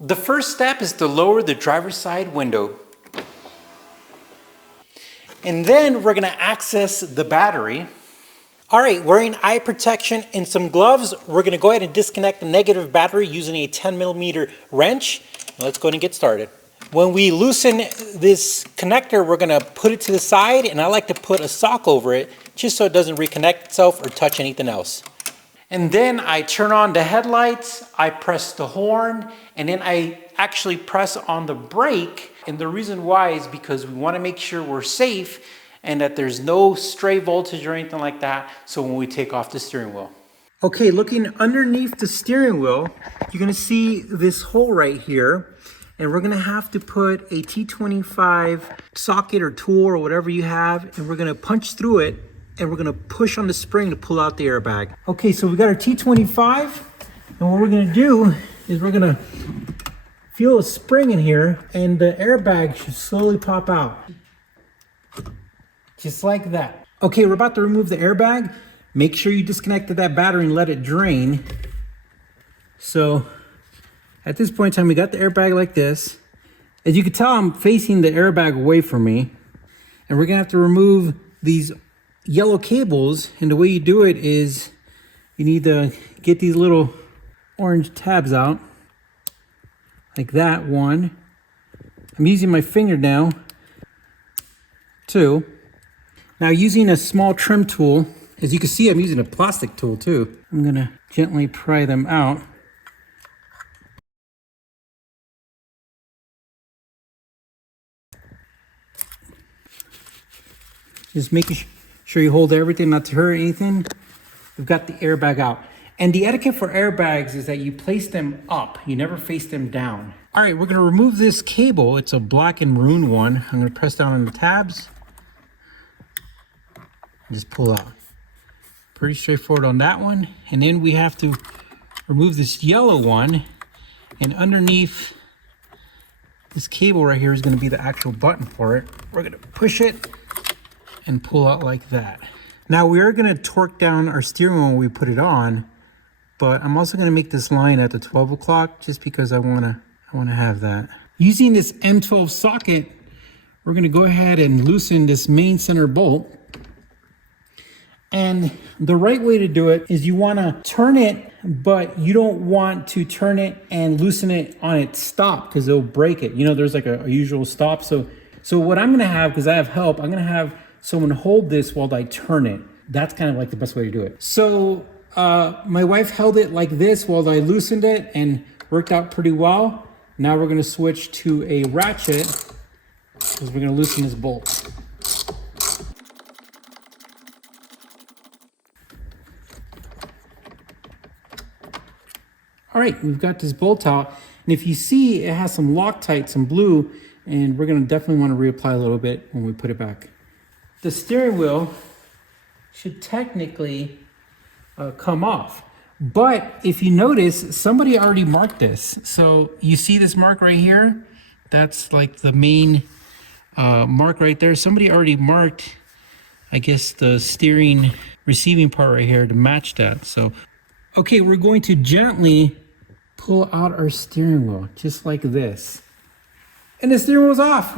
The first step is to lower the driver's side window. And then we're gonna access the battery. All right, wearing eye protection and some gloves, we're gonna go ahead and disconnect the negative battery using a 10mm wrench. Let's go ahead and get started. When we loosen this connector, we're gonna put it to the side, and I like to put a sock over it just so it doesn't reconnect itself or touch anything else. And then I turn on the headlights, I press the horn, and then I actually press on the brake. And the reason why is because we wanna make sure we're safe and that there's no stray voltage or anything like that, so when we take off the steering wheel. Okay, looking underneath the steering wheel, you're gonna see this hole right here, and we're gonna have to put a T25 socket or tool or whatever you have, and we're gonna punch through it, and we're gonna push on the spring to pull out the airbag. Okay, so we got our T25, and what we're gonna do is we're gonna feel a spring in here, and the airbag should slowly pop out. Just like that. Okay, we're about to remove the airbag. Make sure you disconnected that battery and let it drain. So at this point in time, we got the airbag like this. As you can tell, I'm facing the airbag away from me. And we're gonna have to remove these yellow cables. And the way you do it is you need to get these little orange tabs out. Like that, one. I'm using my finger now. Two. Now using a small trim tool, as you can see, I'm using a plastic tool too. I'm gonna gently pry them out. Just making sure you hold everything not to hurt anything. We've got the airbag out. And the etiquette for airbags is that you place them up. You never face them down. All right, we're gonna remove this cable. It's a black and maroon one. I'm gonna press down on the tabs. Just pull out. Pretty straightforward on that one. And then we have to remove this yellow one, and underneath this cable right here is going to be the actual button for it. We're going to push it and pull out like that. Now we are going to torque down our steering wheel when we put it on, but I'm also going to make this line at the 12 o'clock just because I want to have that. Using this M12 socket, we're going to go ahead and loosen this main center bolt. And the right way to do it is you want to turn it, but you don't want to turn it and loosen it on its stop because it'll break it. You know, there's like a usual stop. So what I'm going to have, because I have help, I'm going to have someone hold this while I turn it. That's kind of like the best way to do it. So my wife held it like this while I loosened it and worked out pretty well. Now we're going to switch to a ratchet because we're going to loosen this bolt. All right, we've got this bolt out, and if you see, it has some Loctite, some blue, and we're gonna definitely wanna reapply a little bit when we put it back. The steering wheel should technically come off, but if you notice, somebody already marked this. So you see this mark right here? That's like the main mark right there. Somebody already marked, I guess, the steering receiving part right here to match that. So, okay, we're going to gently pull out our steering wheel, just like this. And the steering wheel's off.